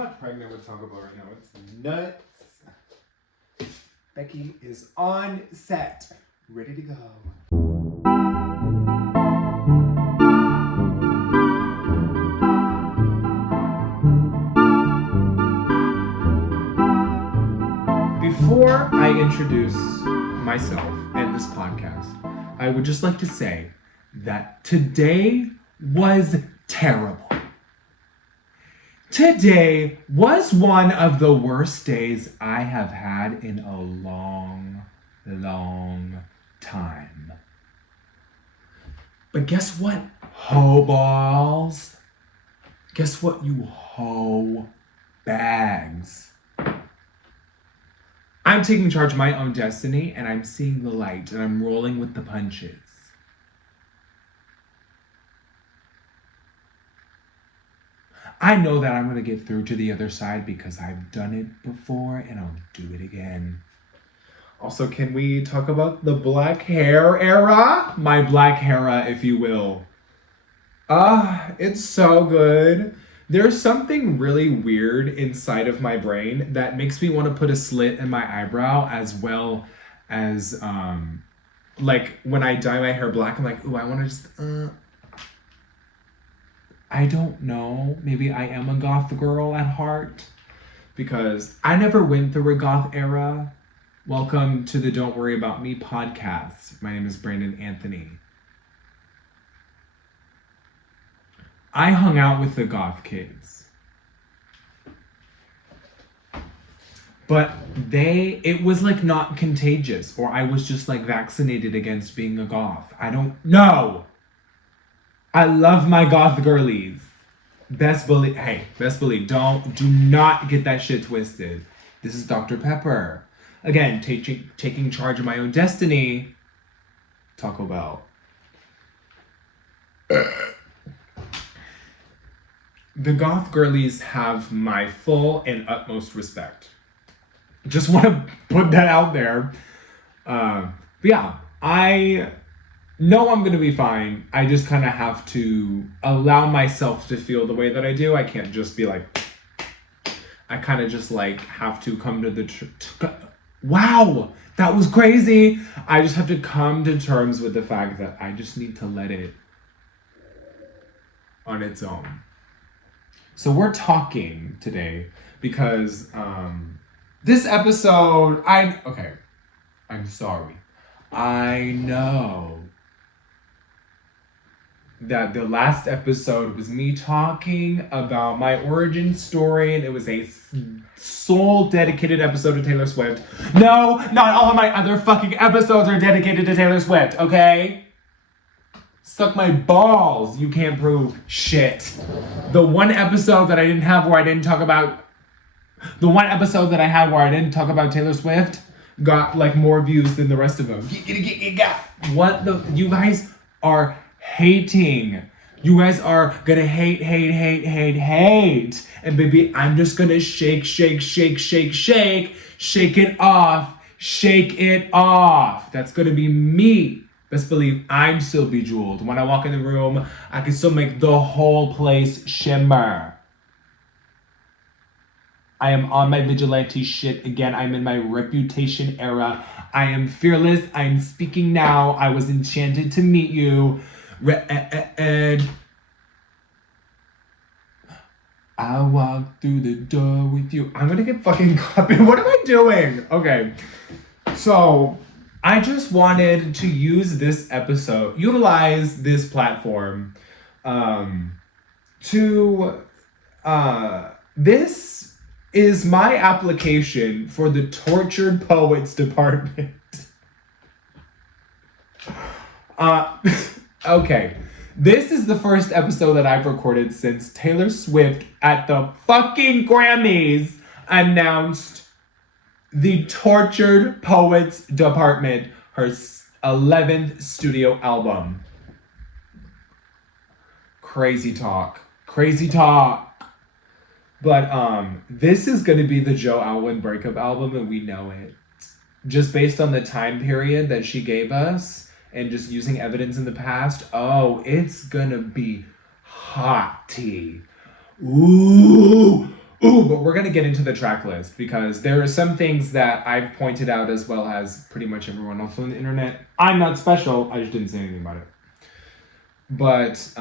not pregnant with Taco Bell right now. It's nuts. Becky is on set, ready to go. Before I introduce myself and this podcast, I would just like to say that today was terrible. Today was one of the worst days I have had in a long, long time. But guess what, hoe balls? Guess what, you hoe bags? I'm taking charge of my own destiny, and I'm seeing the light, and I'm rolling with the punches. I know that I'm going to get through to the other side because I've done it before, and I'll do it again. Also, can we talk about the black hair era? My black hair, if you will. It's so good. There's something really weird inside of my brain that makes me want to put a slit in my eyebrow, as well as, like, when I dye my hair black, I'm like, ooh, I want to just, I don't know. Maybe I am a goth girl at heart, because I never went through a goth era. Welcome to the Don't Worry About Me podcast. My name is Brandon Anthony. I hung out with the goth kids. But it was like not contagious, or I was just like vaccinated against being a goth. I don't know. I love my goth girlies. Best believe, do not get that shit twisted. This is Dr. Pepper. Again, taking charge of my own destiny. Taco Bell. The goth girlies have my full and utmost respect. Just want to put that out there. But yeah, I know I'm going to be fine. I just kind of have to allow myself to feel the way that I do. I can't just be like, I kind of just like have to come to the, wow, that was crazy. I just have to come to terms with the fact that I just need to let it on its own. So we're talking today because this episode, I'm sorry. I know that the last episode was me talking about my origin story, and it was a sole dedicated episode to Taylor Swift. No, not all of my other fucking episodes are dedicated to Taylor Swift, okay? Suck my balls, you can't prove shit. The one episode that I didn't have where I didn't talk about, the one episode that I had where I didn't talk about Taylor Swift got like more views than the rest of them. What the, you guys are hating. You guys are gonna hate. And baby, I'm just gonna shake it off. That's gonna be me. Best believe I'm still bejeweled. When I walk in the room, I can still make the whole place shimmer. I am on my vigilante shit again. I'm in my reputation era. I am fearless. I'm speaking now. I was enchanted to meet you. I walk through the door with you. I'm gonna get fucking copied. What am I doing? Okay. So I just wanted to use this episode, utilize this platform this is my application for the Tortured Poets Department. Okay. This is the first episode that I've recorded since Taylor Swift at the fucking Grammys announced the Tortured Poets Department, her 11th studio album. Crazy talk. But this is going to be the Joe Alwyn breakup album, and we know it. Just based on the time period that she gave us, and just using evidence in the past, it's going to be hot tea. Ooh, Ooh, but we're going to get into the track list because there are some things that I've pointed out as well as pretty much everyone else on the internet. I'm not special. I just didn't say anything about it. But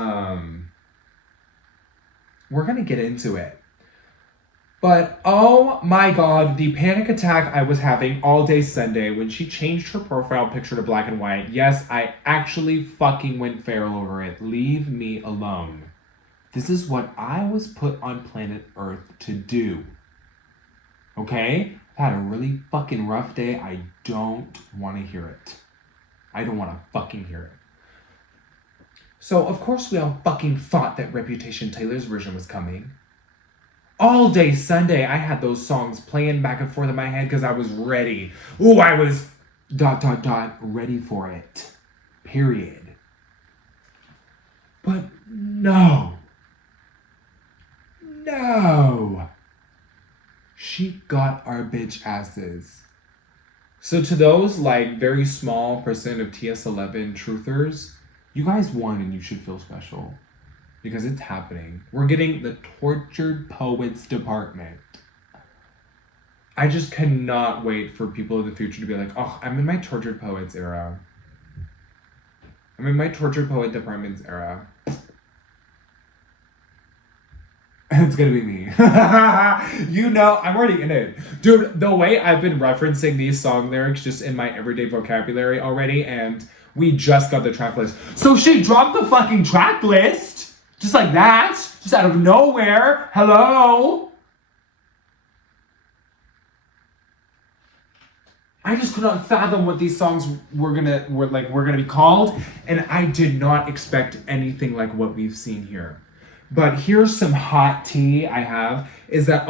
we're going to get into it. But oh my god, the panic attack I was having all day Sunday when she changed her profile picture to black and white. Yes, I actually fucking went feral over it. Leave me alone. This is what I was put on planet Earth to do. Okay? I had a really fucking rough day. I don't want to hear it. I don't want to fucking hear it. So, of course, we all fucking thought that Reputation Taylor's version was coming. All day Sunday, I had those songs playing back and forth in my head because I was ready. Ooh, I was ... ready for it. Period. But no. No. She got our bitch asses. So to those like very small percent of TS11 truthers, you guys won and you should feel special. Because it's happening. We're getting the tortured poets department. I just cannot wait for people in the future to be like, oh, I'm in my tortured poets era. I'm in my tortured poet department's era. It's gonna be me. You know, I'm already in it. Dude, the way I've been referencing these song lyrics just in my everyday vocabulary already, and we just got the track list. So she dropped the fucking track list! Just like that! Just out of nowhere! Hello? I just could not fathom what these songs were gonna be called, and I did not expect anything like what we've seen here. But here's some hot tea I have, is that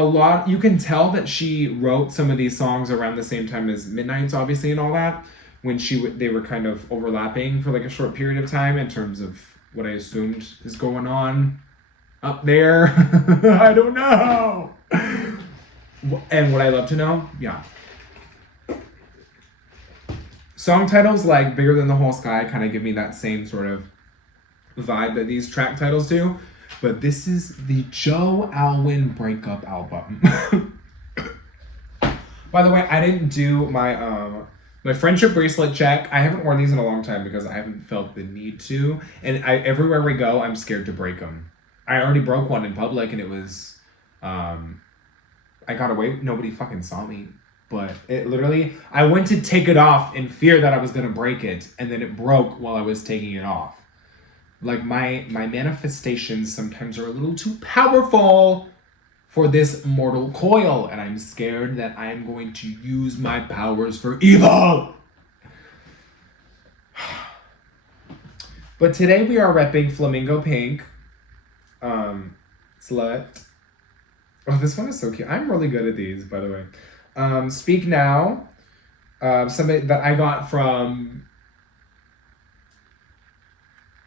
you can tell that she wrote some of these songs around the same time as Midnight's, obviously, and all that, when they were kind of overlapping for like a short period of time in terms of what I assumed is going on up there. I don't know. And what I love to know, yeah. Song titles like Bigger Than the Whole Sky kind of give me that same sort of vibe that these track titles do. But this is the Joe Alwyn breakup album. By the way, I didn't do my friendship bracelet check. I haven't worn these in a long time because I haven't felt the need to. And everywhere we go, I'm scared to break them. I already broke one in public and it was, I got away. Nobody fucking saw me. But it literally, I went to take it off in fear that I was going to break it. And then it broke while I was taking it off. Like my manifestations sometimes are a little too powerful for this mortal coil. And I'm scared that I am going to use my powers for evil. But today we are repping Flamingo Pink. Slut. Oh, this one is so cute. I'm really good at these, by the way. Speak Now. Somebody that I got from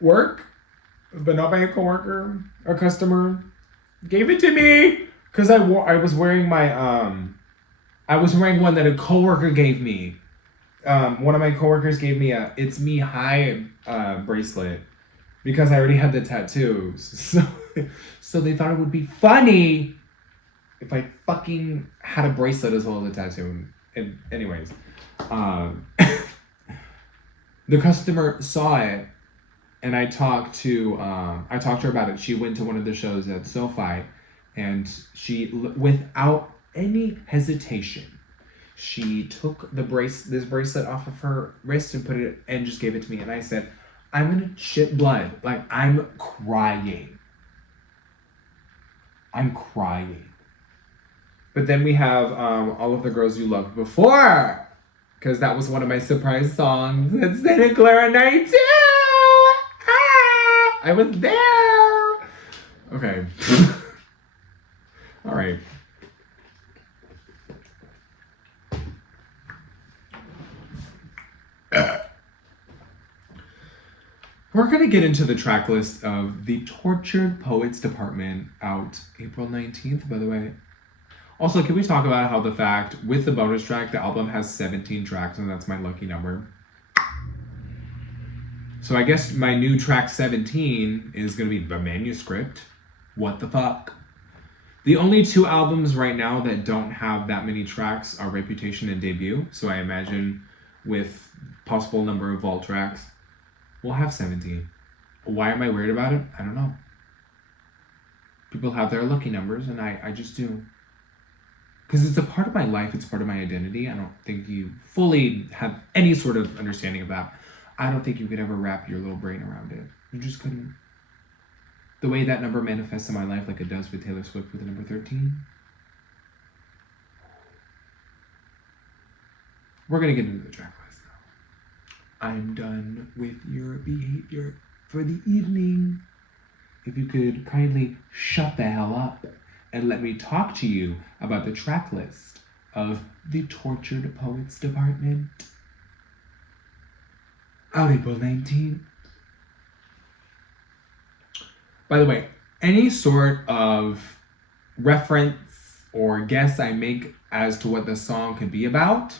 work, but not by a coworker, a customer, gave it to me because I was wearing one that a coworker gave me. One of my coworkers gave me a It's Me High bracelet because I already had the tattoos. So they thought it would be funny if I fucking had a bracelet as well as a tattoo. And anyways, the customer saw it. And I talked to her about it. She went to one of the shows at SoFi, and she, without any hesitation, she took this bracelet off of her wrist and put it and just gave it to me. And I said, "I'm gonna shit blood. Like I'm crying. I'm crying." But then we have All of the Girls You Loved Before, because that was one of my surprise songs at Santa Clara Night 2. I was there. Okay. All right. We're going to get into the track list of the Tortured Poets Department, out April 19th, by the way. Also, can we talk about how the fact, with the bonus track, the album has 17 tracks, and that's my lucky number. So I guess my new track 17 is going to be the manuscript. What the fuck? The only two albums right now that don't have that many tracks are Reputation and Debut. So I imagine with possible number of vault tracks, we'll have 17. Why am I worried about it? I don't know. People have their lucky numbers, and I just do. Because it's a part of my life, it's part of my identity. I don't think you fully have any sort of understanding of that. I don't think you could ever wrap your little brain around it. You just couldn't. The way that number manifests in my life, like it does with Taylor Swift with the number 13. We're going to get into the track list now. I'm done with your behavior for the evening. If you could kindly shut the hell up and let me talk to you about the track list of the Tortured Poets Department. Out April 19th. By the way, any sort of reference or guess I make as to what the song could be about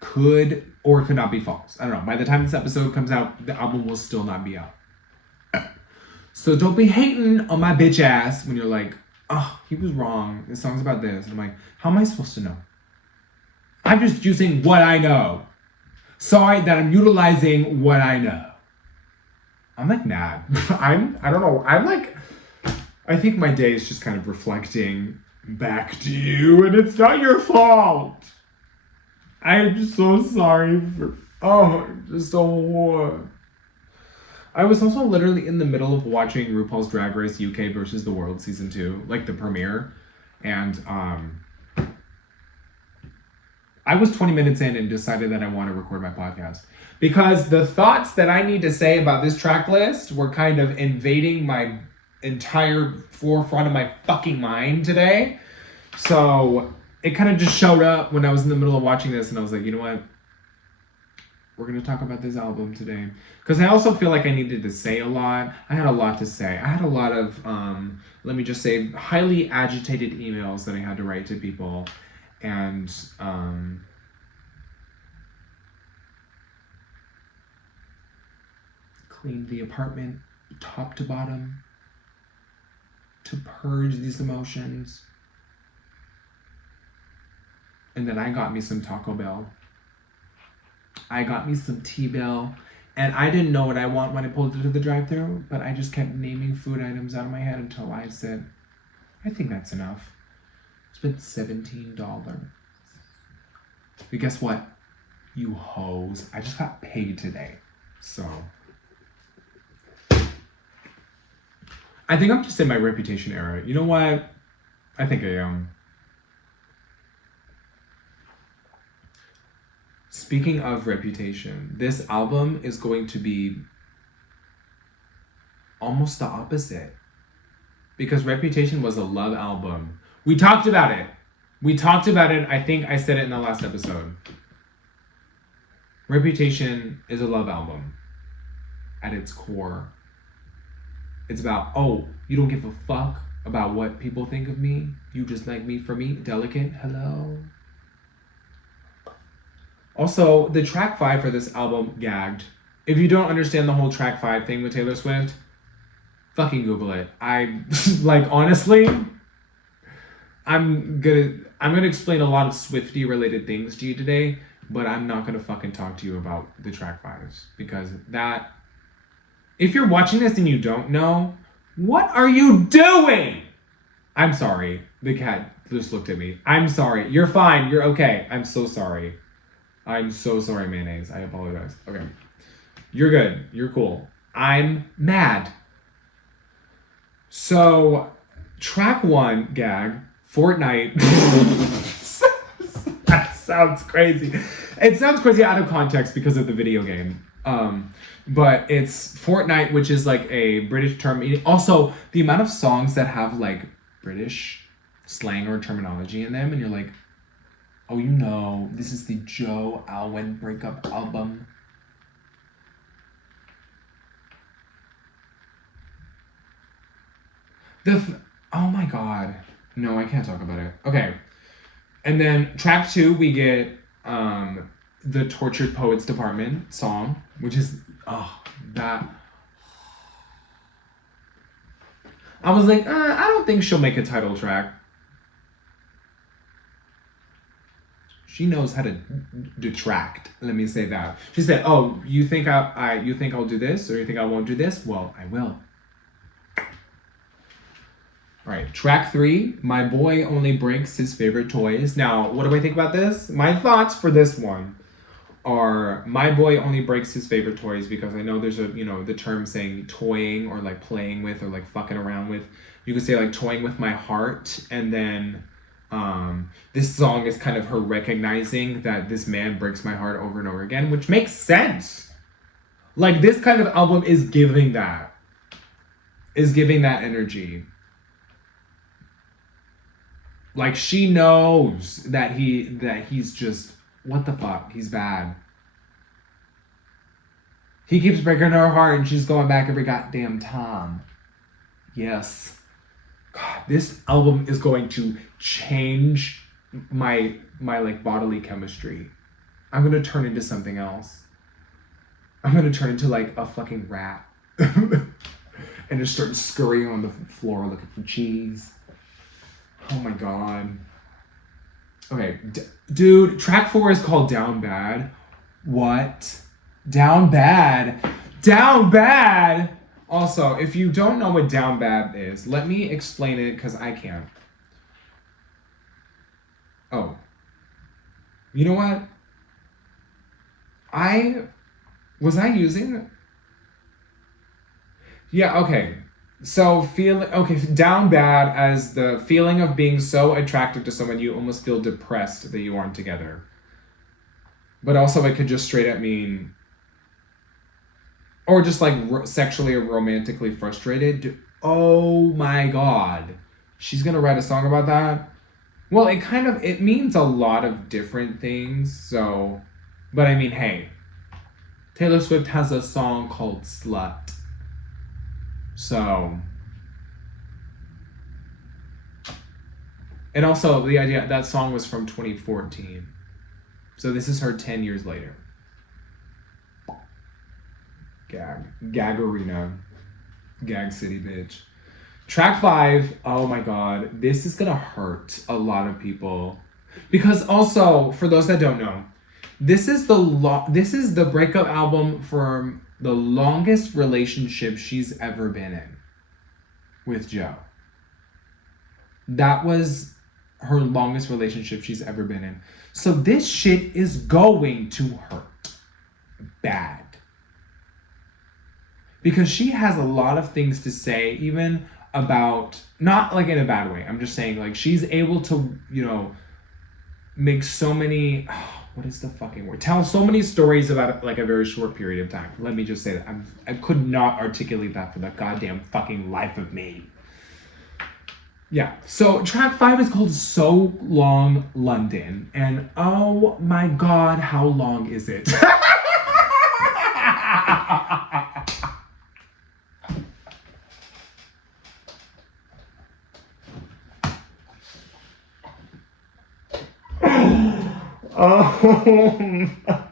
could or could not be false. I don't know. By the time this episode comes out, the album will still not be out. So don't be hating on my bitch ass when you're like, oh, he was wrong. This song's about this. And I'm like, how am I supposed to know? I'm just using what I know. Sorry that I'm utilizing what I know. I'm like mad. I don't know. I think my day is just kind of reflecting back to you, and it's not your fault. I'm so sorry for, just a war. I was also literally in the middle of watching RuPaul's Drag Race UK versus the World Season 2, like the premiere, and I was 20 minutes in and decided that I want to record my podcast because the thoughts that I need to say about this track list were kind of invading my entire forefront of my fucking mind today. So it kind of just showed up when I was in the middle of watching this, and I was like, you know what? We're going to talk about this album today. Because I also feel like I needed to say a lot. I had a lot to say. I had a lot of, let me just say, highly agitated emails that I had to write to people. And cleaned the apartment top to bottom to purge these emotions. And then I got me some Taco Bell. I got me some T-Bell. And I didn't know what I want when I pulled into the drive-thru, but I just kept naming food items out of my head until I said, I think that's enough. Spent $17. But guess what? You hoes. I just got paid today. So I think I'm just in my Reputation era. You know what? I think I am. Speaking of Reputation, this album is going to be almost the opposite. Because Reputation was a love album. We talked about it. I think I said it in the last episode. Reputation is a love album at its core. It's about, oh, you don't give a fuck about what people think of me. You just like me for me. Delicate. Hello. Also, the track 5 for this album, Gagged. If you don't understand the whole track 5 thing with Taylor Swift, fucking Google it. Honestly, I'm gonna explain a lot of Swiftie related things to you today, but I'm not gonna fucking talk to you about the track 5s because that, if you're watching this and you don't know, what are you doing? I'm sorry. The cat just looked at me. I'm sorry. You're fine. You're okay. I'm so sorry. I'm so sorry, mayonnaise. I apologize. Okay. You're good. You're cool. I'm mad. So, track 1, Gag, Fortnite. That sounds crazy. It sounds crazy out of context because of the video game. But it's Fortnite, which is like a British term. Also, the amount of songs that have like British slang or terminology in them, and you're like, oh, you know, this is the Joe Alwyn breakup album. Oh my god. No, I can't talk about it. Okay. And then track 2, we get the Tortured Poets Department song, which is, that. I was like, I don't think she'll make a title track. She knows how to detract. Let me say that. She said, "Oh, you think you think I'll do this, or you think I won't do this? Well, I will." All right, track 3. My boy only breaks his favorite toys. Now, what do I think about this? My thoughts for this one are: my boy only breaks his favorite toys, because I know there's the term saying toying, or like playing with, or like fucking around with. You could say like toying with my heart, and then this song is kind of her recognizing that this man breaks my heart over and over again, which makes sense. Like, this kind of album is giving that energy. Like, she knows that he's just, what the fuck, he's bad. He keeps breaking her heart, and she's going back every goddamn time. Yes. God, this album is going to change my like bodily chemistry. I'm gonna turn into something else. I'm gonna turn into like a fucking rat. And just start scurrying on the floor looking for cheese. Oh my god. Okay, dude, track 4 is called Down Bad. What? Down Bad? Down Bad? Also, if you don't know what Down Bad is, let me explain it, because I can't. Oh. You know what? Was I using? Yeah, okay. So down bad as the feeling of being so attracted to someone you almost feel depressed that you aren't together. But also it could just straight up mean, or just like sexually or romantically frustrated. Oh my god. She's gonna write a song about that? Well, it means a lot of different things, so, but I mean, hey, Taylor Swift has a song called Slut. So, and also the idea that song was from 2014. So this is her 10 years later. Gagarina. Gag City, bitch. Track 5, oh my god, this is gonna hurt a lot of people. Because also, for those that don't know, this is the breakup album for the longest relationship she's ever been in with Joe. That was her longest relationship she's ever been in. So this shit is going to hurt bad. Because she has a lot of things to say, even about, not like in a bad way, I'm just saying, like, she's able to, make so many, what is the fucking word? Tell so many stories about like a very short period of time. Let me just say that. I could not articulate that for the goddamn fucking life of me. Yeah, so track 5 is called So Long London. And oh my god, how long is it? Oh my god.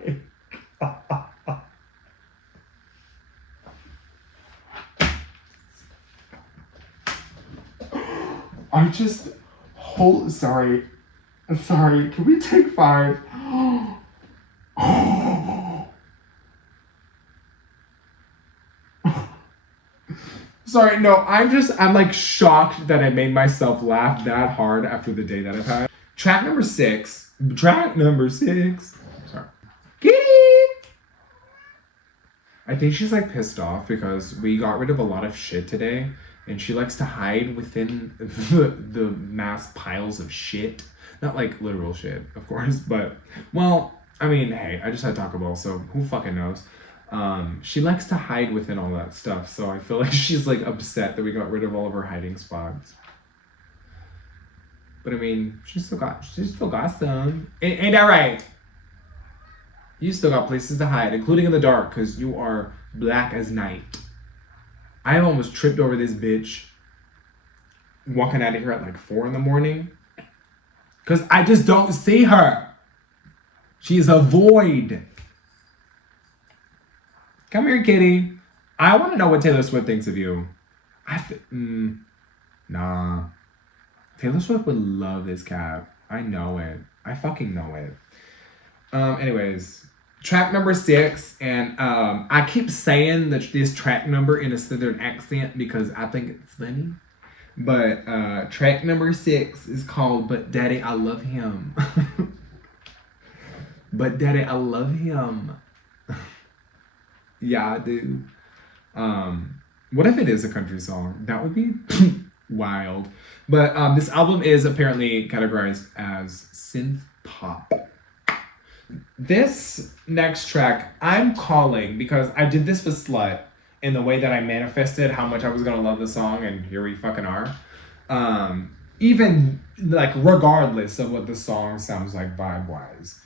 Sorry. Can we take 5? Sorry, no, I'm like shocked that I made myself laugh that hard after the day that I've had. Track number 6. Sorry. Kitty! I think she's like pissed off because we got rid of a lot of shit today, and she likes to hide within the mass piles of shit. Not like literal shit, of course, but, well, I mean, hey, I just had Taco Bell, so who fucking knows? She likes to hide within all that stuff, so I feel like she's like upset that we got rid of all of her hiding spots. But I mean, she still got some. Ain't that right? You still got places to hide, including in the dark, because you are black as night. I almost tripped over this bitch walking out of here at like 4 a.m. because I just don't see her. She is a void. Come here, kitty. I want to know what Taylor Swift thinks of you. Nah. Taylor Swift would love this cat. I know it. I fucking know it. Anyways, track number 6, and I keep saying that this track number in a southern accent because I think it's funny. But track number 6 is called But Daddy, I Love Him. But Daddy, I love him. Yeah, I do. What if it is a country song? That would be wild. But this album is apparently categorized as synth pop. This next track I'm calling because I did this with Slut in the way that I manifested how much I was gonna love the song, and here we fucking are. Even like regardless of what the song sounds like vibe wise.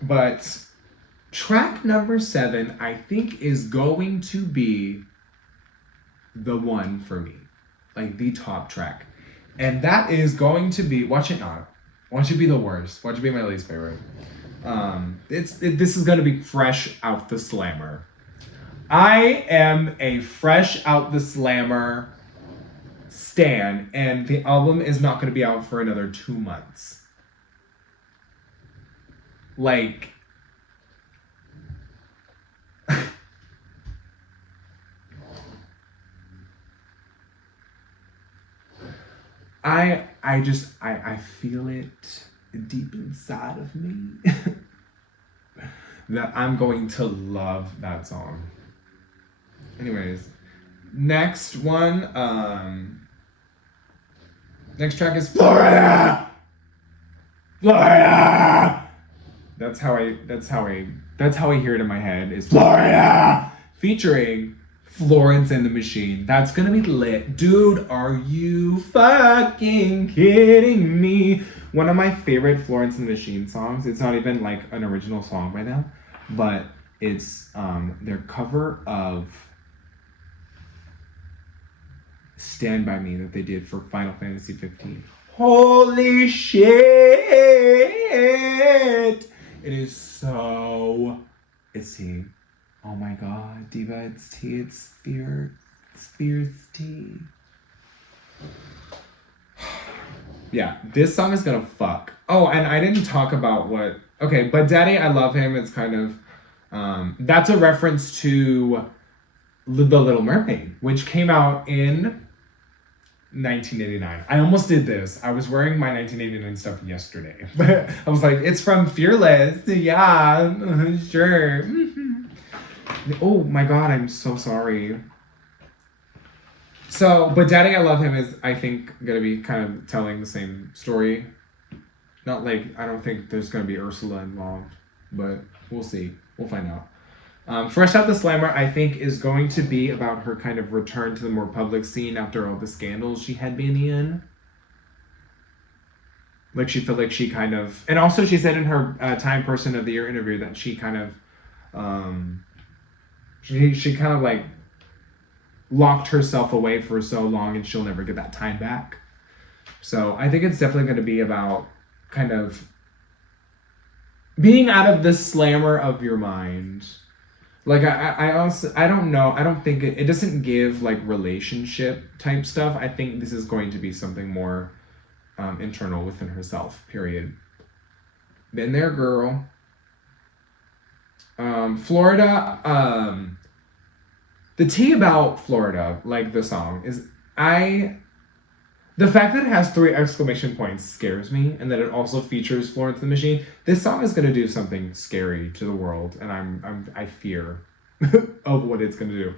But track number 7, I think, is going to be the one for me. Like the top track. And that is going to be, watch it not. Watch it be the worst. Watch it be my least favorite. This is going to be Fresh Out the Slammer. I am a Fresh Out the Slammer stan, and the album is not going to be out for another 2 months. Like, I feel it deep inside of me that I'm going to love that song. Anyways, next one, next track is Florida. Florida. That's how I hear it in my head is Florida, featuring Florence and the Machine. That's gonna be lit. Dude, are you fucking kidding me? One of my favorite Florence and the Machine songs. It's not even like an original song by them, but it's their cover of Stand By Me that they did for Final Fantasy 15. Holy shit! It is so... It's tea. Oh my god, Diva, it's tea. It's fierce. It's fierce tea. Yeah, this song is gonna fuck. Oh, and I didn't talk about what... Okay, But Daddy, I Love Him. It's kind of... that's a reference to The Little Mermaid, which came out in 1989. I almost did this. I was wearing my 1989 stuff yesterday. But I was like, it's from Fearless. Yeah, sure. Oh my god, I'm so sorry. So, But Daddy, I Love Him is, I think, gonna be kind of telling the same story. Not like, I don't think there's gonna be Ursula involved, but we'll see. We'll find out. Fresh Out the Slammer, I think, is going to be about her kind of return to the more public scene after all the scandals she had been in. Like, she felt like she kind of... And also, she said in her Time Person of the Year interview that she kind of... She kind of, like, locked herself away for so long and she'll never get that time back. So, I think it's definitely going to be about kind of being out of the slammer of your mind. Like, I also, I don't know. I don't think it doesn't give, like, relationship type stuff. I think this is going to be something more internal within herself, period. Been there, girl. Florida, the tea about Florida, like the song, is the fact that it has 3 exclamation points scares me, and that it also features Florence and the Machine. This song is gonna do something scary to the world, and I fear of what it's gonna do.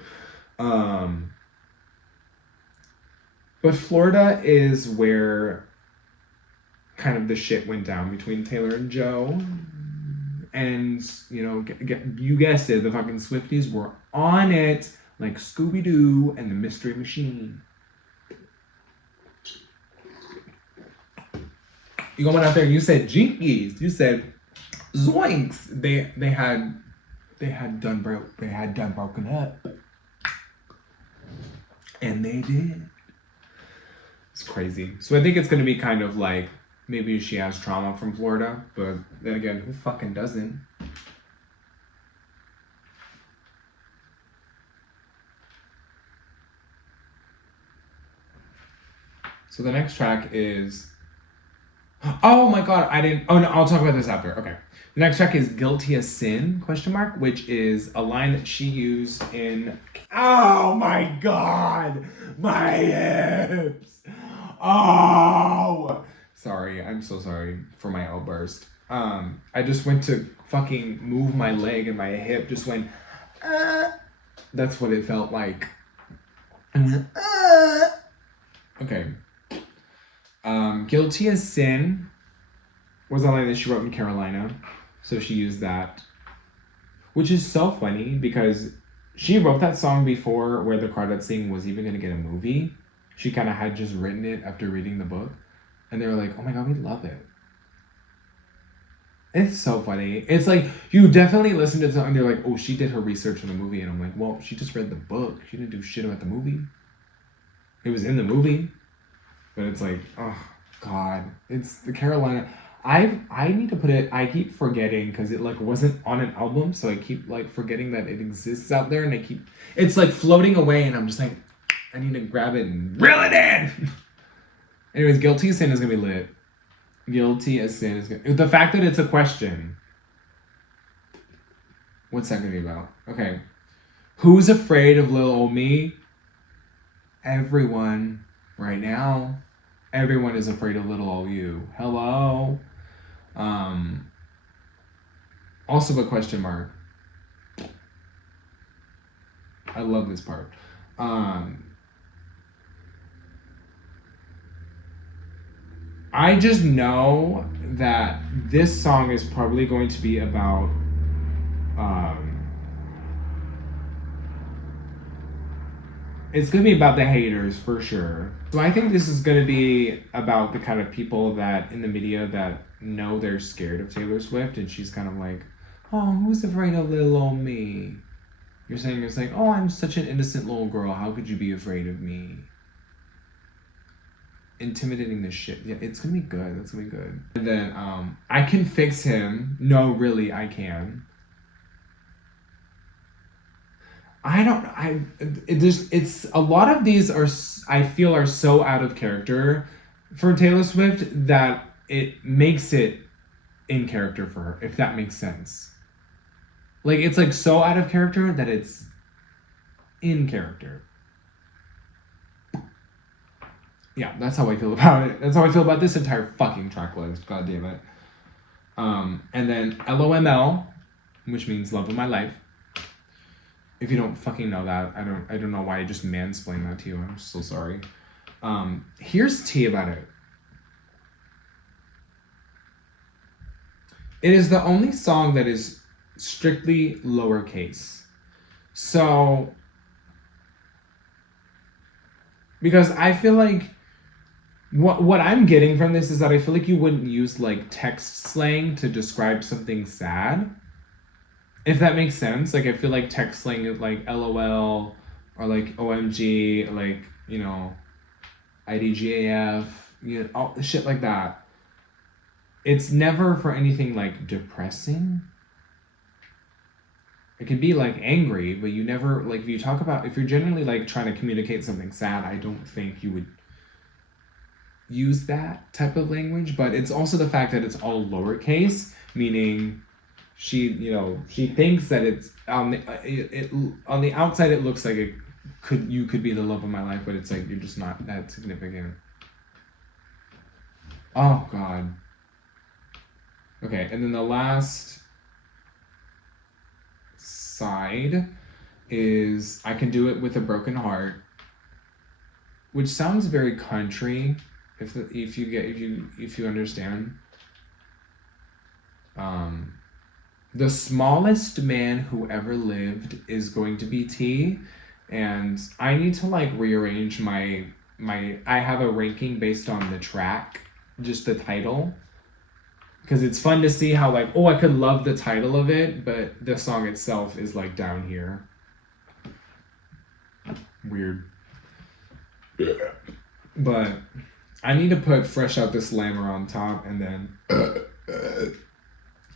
But Florida is where kind of the shit went down between Taylor and Joe, and you know, you guessed it, the fucking Swifties were on it like Scooby-Doo and the Mystery Machine. You went out there and you said jinkies. You said zoinks. They had done broken up. And they did. It's crazy. So I think it's gonna be kind of like maybe she has trauma from Florida, but then again, who fucking doesn't? So the next track is... Oh my god, I didn't... Oh no, I'll talk about this after. Okay. The next track is Guilty as Sin, ? Which is a line that she used in... Oh my god! My hips! Oh! Sorry, I'm so sorry for my outburst. I just went to fucking move my leg and my hip just went... That's what it felt like. Okay. Guilty as Sin was a line that she wrote in Carolina. So she used that. Which is so funny because she wrote that song before Where the Crawdads Sing was even going to get a movie. She kind of had just written it after reading the book. And they were like, oh my god, we love it. It's so funny. It's like, you definitely listen to it and they're like, oh, she did her research on the movie. And I'm like, well, she just read the book. She didn't do shit about the movie. It was in the movie. But it's like, oh, God. It's the Carolina. I need to put it, I keep forgetting because it like wasn't on an album. So I keep like forgetting that it exists out there. And it's like floating away. And I'm just like, I need to grab it and reel it in. Anyways, Guilty as Sin is going to be lit. Guilty as Sin is going to... The fact that it's a question. What's that going to be about? Okay. Who's afraid of little old me? Everyone. Right now. Everyone is afraid of little old you. Hello. Also a question mark. I love this part. I just know that this song is probably going to be about it's going to be about the haters for sure. So I think this is going to be about the kind of people that in the media that know they're scared of Taylor Swift, and she's kind of like, oh, who's afraid of little old me? You're saying it's like, oh, I'm such an innocent little girl. How could you be afraid of me? Intimidating the shit. Yeah, it's gonna be good. That's gonna be good. And then I can fix him. No, really, I can. It's a lot of these are, I feel, are so out of character for Taylor Swift that it makes it in character for her, if that makes sense. Like, it's like so out of character that it's in character. Yeah, that's how I feel about it. That's how I feel about this entire fucking track list. God damn it. And then LOML, which means Love of My Life. If you don't fucking know that, I don't know why I just mansplained that to you. I'm so sorry. Here's tea about it. It is the only song that is strictly lowercase. So, because I feel like what I'm getting from this is that I feel like you wouldn't use like text slang to describe something sad. If that makes sense. Like, I feel like text slang is like LOL or like OMG, like, you know, IDGAF, you know, all shit like that. It's never for anything like depressing. It can be like angry, but you never, like, if you talk about, if you're genuinely like trying to communicate something sad, I don't think you would use that type of language. But it's also the fact that it's all lowercase, meaning she, you know, she thinks that it's on the outside it looks like you could be the love of my life, but it's like you're just not that significant. Oh God. Okay, and then the last side is I Can Do It With a Broken Heart, which sounds very country if you understand. The smallest man who ever lived is going to be T, and I need to like rearrange my I have a ranking based on the track, just the title. Because it's fun to see how, like, oh, I could love the title of it, but the song itself is, like, down here. Weird. But I need to put Fresh Out the Slammer on top, and then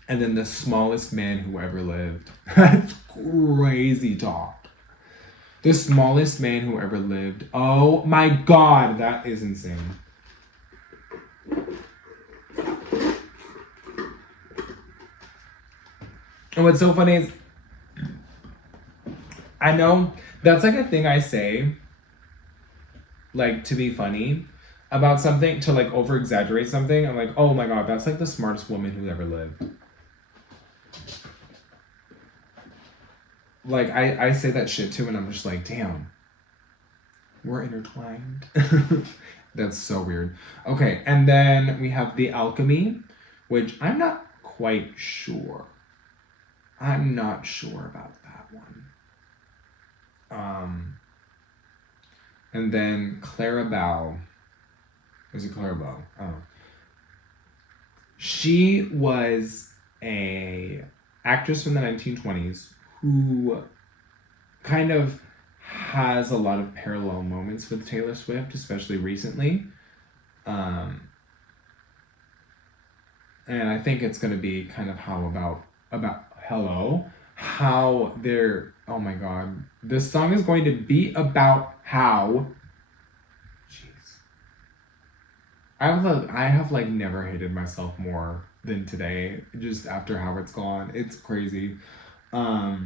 The Smallest Man Who Ever Lived. That's crazy talk. The smallest man who ever lived. Oh my god, that is insane. And what's so funny is, I know that's like a thing I say, like to be funny about something, to like over exaggerate something. I'm like, oh my god, that's like the smartest woman who ever lived. Like I say that shit too, and I'm just like, damn, we're intertwined. That's so weird. Okay, and then we have The Alchemy, which I'm not quite sure. I'm not sure about that one. And then Clarabelle. Was it Clarabelle? Oh. She was a actress from the 1920s who kind of has a lot of parallel moments with Taylor Swift, especially recently. And I think it's going to be kind of how they're, oh my god, this song is going to be about how, jeez, I have like never hated myself more than today, just after how it's gone. It's crazy. How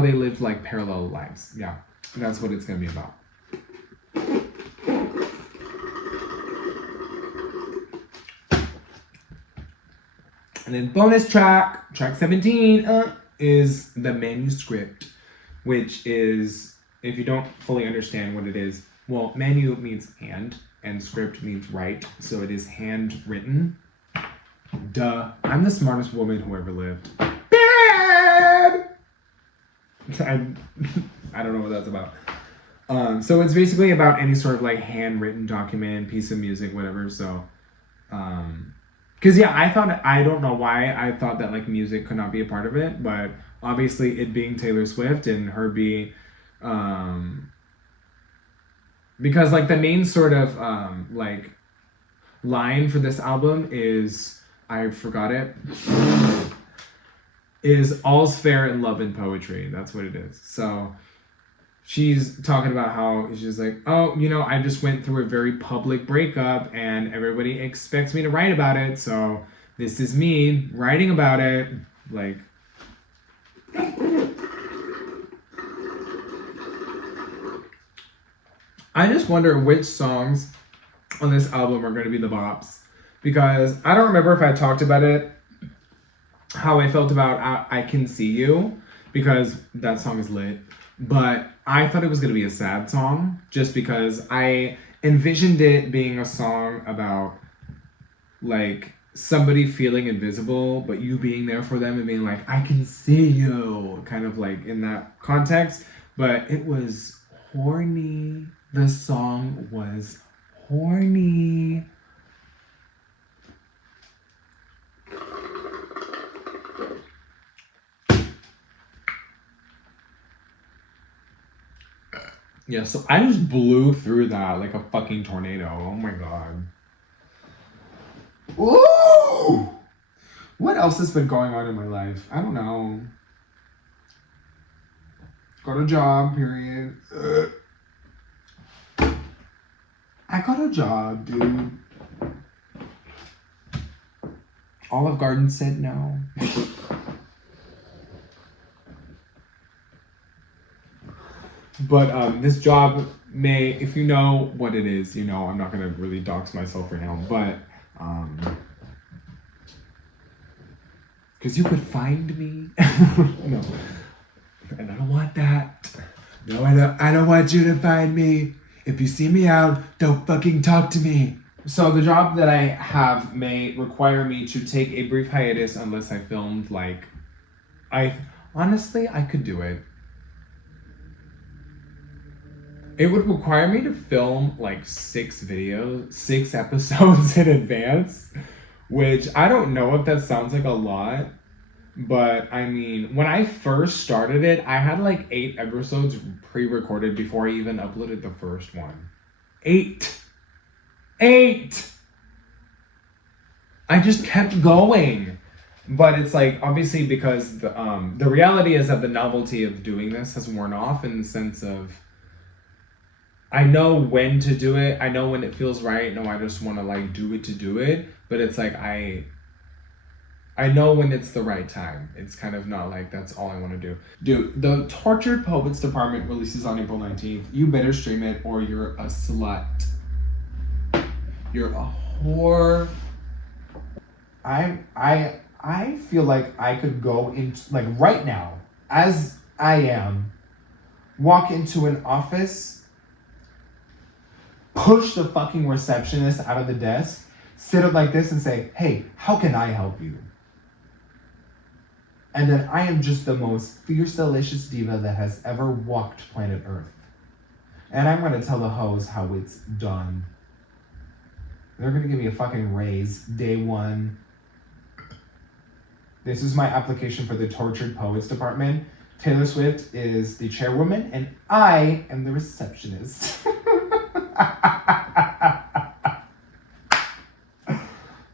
they lived like parallel lives. Yeah, that's what it's gonna be about. And then bonus track 17, is The Manuscript, which is, if you don't fully understand what it is, well, manu means hand, and script means write, so it is handwritten. Duh. I'm the smartest woman who ever lived. Period! I don't know what that's about. So it's basically about any sort of like handwritten document, piece of music, whatever, so... Because yeah, I don't know why I thought that like music could not be a part of it, but obviously it being Taylor Swift and her being, because like the main sort of like line for this album is, I forgot it, is all's fair in love and poetry. That's what it is. So she's talking about how she's like, oh, you know, I just went through a very public breakup and everybody expects me to write about it. So this is me writing about it. Like, I just wonder which songs on this album are going to be the bops. Because I don't remember if I talked about it, how I felt about I Can See You, because that song is lit. But I thought it was going to be a sad song, just because I envisioned it being a song about, like, somebody feeling invisible, but you being there for them and being like, I can see you, kind of like in that context. But it was horny. The song was horny. Yeah, so I just blew through that like a fucking tornado. Oh my god. Ooh! What else has been going on in my life? I don't know. Got a job, period. I got a job, dude. Olive Garden said no. But this job may, if you know what it is, you know, I'm not going to really dox myself right now, but, because you could find me. No. And I don't want that. No, I don't want you to find me. If you see me out, don't fucking talk to me. So the job that I have may require me to take a brief hiatus unless I filmed, like, honestly, I could do it. It would require me to film like 6 episodes in advance, which I don't know if that sounds like a lot, but I mean, when I first started it, I had like 8 episodes pre-recorded before I even uploaded the first one. 8! I just kept going. But it's like, obviously, because the reality is that the novelty of doing this has worn off, in the sense of, I know when to do it. I know when it feels right. No, I just want to like do it to do it. But it's like, I know when it's the right time. It's kind of not like that's all I want to do. Dude, the Tortured Poets Department releases on April 19th. You better stream it or you're a slut. You're a whore. I feel like I could go into, like right now, as I am, walk into an office, push the fucking receptionist out of the desk, sit up like this and say, hey, how can I help you? And then I am just the most fierce, delicious diva that has ever walked planet Earth. And I'm gonna tell the hoes how it's done. They're gonna give me a fucking raise day one. This is my application for the Tortured Poets Department. Taylor Swift is the chairwoman, and I am the receptionist.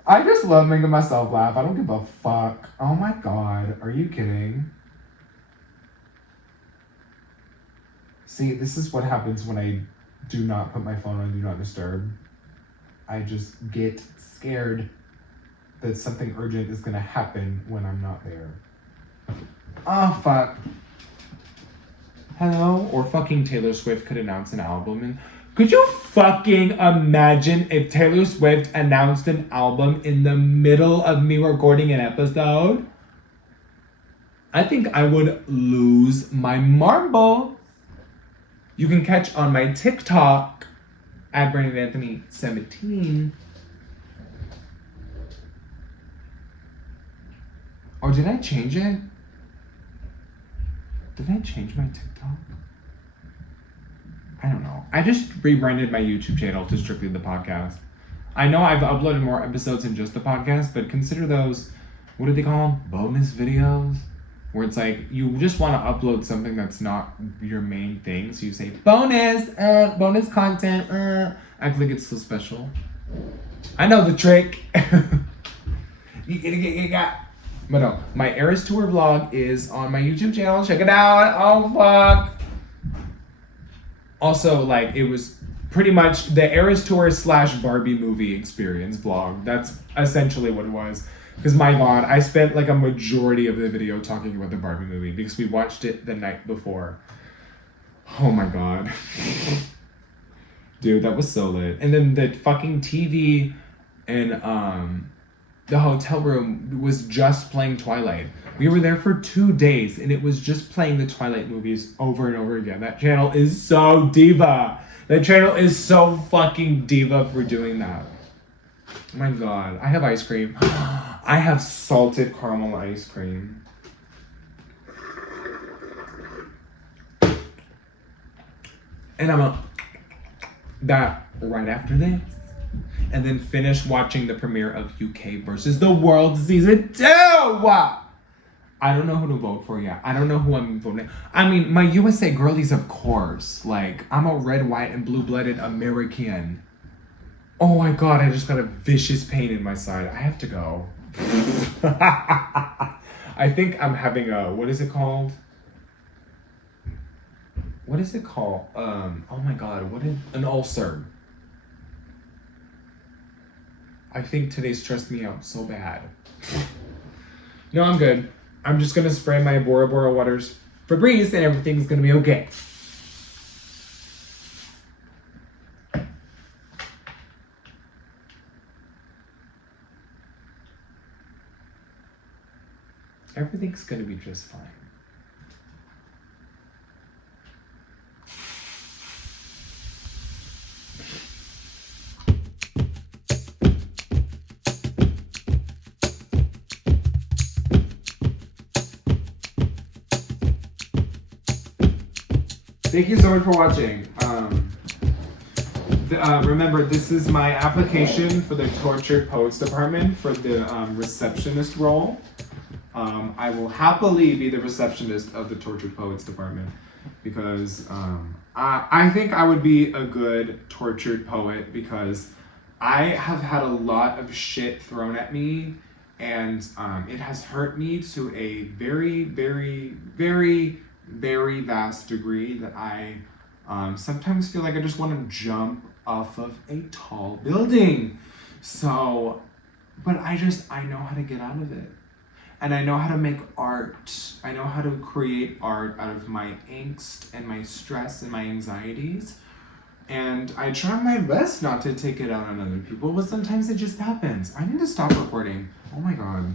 I just love making myself laugh. I don't give a fuck. Oh my god, are you kidding? See, this is what happens when I do not put my phone on Do Not Disturb. I just get scared that something urgent is gonna happen when I'm not there. Oh, fuck. Hello? Or fucking Taylor Swift could announce an album. And could you fucking imagine if Taylor Swift announced an album in the middle of me recording an episode? I think I would lose my marbles. You can catch on my TikTok at Brandon Anthony 17. Or did I change it? Did I change my TikTok? I don't know. I just rebranded my YouTube channel to strictly the podcast. I know I've uploaded more episodes than just the podcast, but consider those, what do they call them? Bonus videos? Where it's like, you just want to upload something that's not your main thing. So you say, bonus content, act like it's so special. I know the trick. You got. But no, my Eras Tour vlog is on my YouTube channel. Check it out. Oh, fuck. Also, like, it was pretty much the Eras Tour / Barbie movie experience vlog. That's essentially what it was. Because, my God, I spent, like, a majority of the video talking about the Barbie movie. Because we watched it the night before. Oh, my God. Dude, that was so lit. And then the fucking TV and, the hotel room was just playing Twilight. We were there for 2 days and it was just playing the Twilight movies over and over again. That channel is so diva. That channel is so fucking diva for doing that. Oh my God. I have ice cream. I have salted caramel ice cream. And I'm a that right after this. And then finish watching the premiere of UK versus the World Season 2! I don't know who to vote for yet. I don't know who I'm voting. I mean, my USA girlies, of course. Like, I'm a red, white, and blue-blooded American. Oh my God, I just got a vicious pain in my side. I have to go. I think I'm having a, what is it called? What is it called? Oh my God, an ulcer. I think today stressed me out so bad. No, I'm good. I'm just gonna spray my Bora Bora Waters Febreze and everything's gonna be okay. Everything's gonna be just fine. Thank you so much for watching. Remember, this is my application for the Tortured Poets Department for the receptionist role. I will happily be the receptionist of the Tortured Poets Department because I think I would be a good tortured poet because I have had a lot of shit thrown at me And it has hurt me to a very, very, very, very vast degree that I sometimes feel like I just want to jump off of a tall building. So, but I know how to get out of it. And I know how to make art. I know how to create art out of my angst and my stress and my anxieties. And I try my best not to take it out on other people, but sometimes it just happens. I need to stop recording. Oh my god.